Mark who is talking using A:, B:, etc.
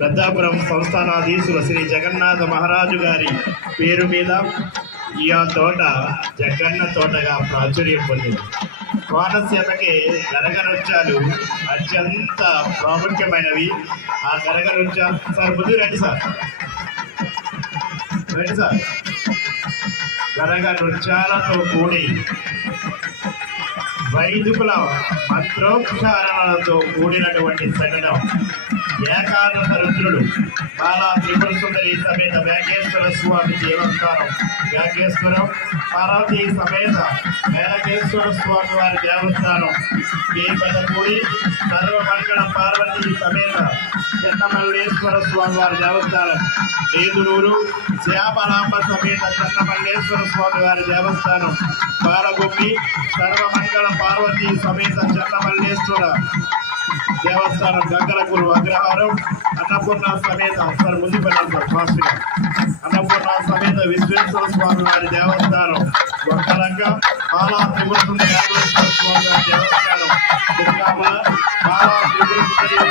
A: పెద్దాపురం సంస్థానాధీశులు శ్రీ జగన్నాథ మహారాజు గారి పేరు మీద ఈ ఆ తోట జగన్న తోటగా ప్రాచుర్యం పొందింది. కోనసీమకి గరగనృత్యాలు అత్యంత ప్రాముఖ్యమైనవి. ఆ గరగనృత్యాలు సార్ ముందు రండి సార్. రండి సార్. గరగ నృత్యాలతో కూడి వైదికుల మంత్రోచ్చారణలతో కూడినటువంటి సంఘటన. ఏకాదశ రుద్రుడు బాలా త్రిపుర సుందరి సమేత వేగేశ్వర స్వామి దేవస్థానం వేగేశ్వరం పార్వతీ సమేత వేగేశ్వర స్వామి వారి దేవస్థానం. ఈ పెద్దపూడి సర్వమంగళ పార్వతీ సమేత చెన్నమల్లేశ్వర స్వామి వారి దేవస్థానం. నేదునూరు శ్యామలాంబ సమేత చెన్నమల్లేశ్వర స్వామి వారి దేవస్థానం. పాలగుప్పి సర్వమంగళ పార్వతీ సమేత చెన్నమల్లేశ్వర దేవస్థానం. గంగలకూరు అగ్రహారం అన్నపూర్ణ సమేత సార్ ముందు పెట్టారు స్వామిగా అన్నపూర్ణ సమేత విశ్వేశ్వర స్వామి వారి దేవస్థానం. ఒక్కరంగా బాలా త్రిపుర స్వామి వారి దేవస్థానం దుర్గామ బాలా త్రిపుర